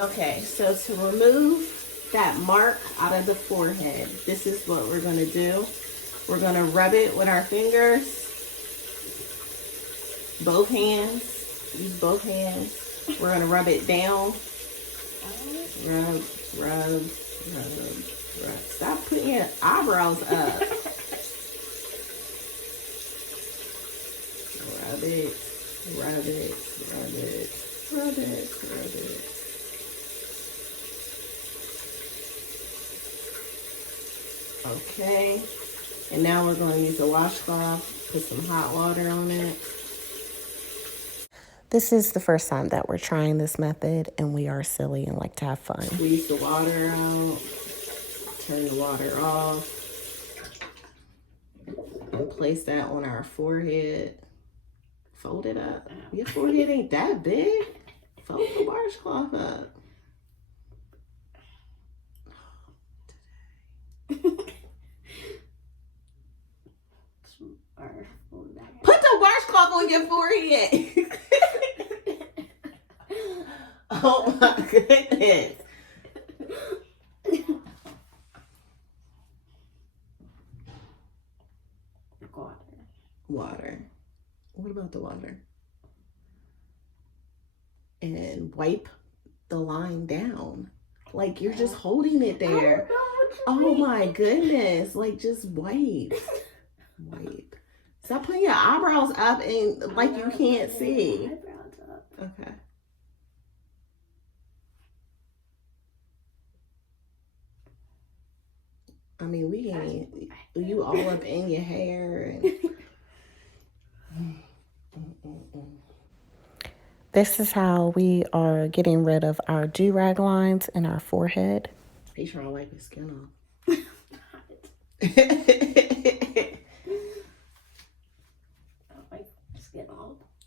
Okay, so to remove that mark out of the forehead, this is what we're going to do. We're going to rub it with our fingers, both hands. Use both hands. We're going to rub it down. Rub, rub, rub, rub. Stop putting your eyebrows up. Rub it, rub it, rub it, rub it, rub it. Okay, and now we're going to use a washcloth, put some hot water on it. This is the first time that we're trying this method, and we are silly and like to have fun. Squeeze the water out, turn the water off, and place that on our forehead. Fold it up. Your forehead ain't that big. Fold the washcloth up. Put the washcloth on your forehead. Oh my goodness. Water. What about the water? And wipe the line down. Like you're just holding it there. Oh my goodness. Like just wipe. Wipe. Stop putting your eyebrows up and like you can't see. Okay. I mean, we ain't, you all up in your hair. And... This is how we are getting rid of our do-rag lines in our forehead. He's trying to wipe his skin off.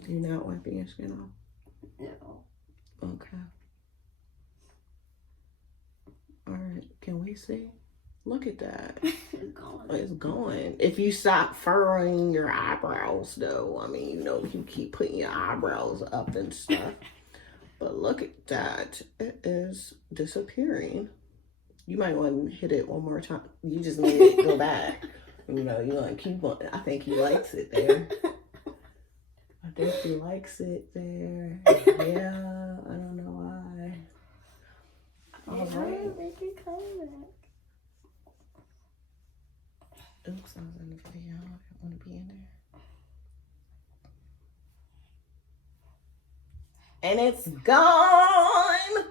You're not wiping your skin off? No. Okay. All right. Can we see? Look at that. It's gone. It's gone. If you stop furrowing your eyebrows, though, I mean, you know, you keep putting your eyebrows up and stuff. But look at that. It is disappearing. You might want to hit it one more time. You just need it to go back. You know, you want to keep on. I think he likes it there. I think he likes it there. Yeah, I don't know why. All right. Make it come back. Oops, I was in the video. I didn't want to be in there. And it's gone.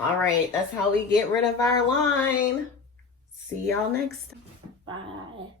All right, that's how we get rid of our line. See y'all next time. Bye.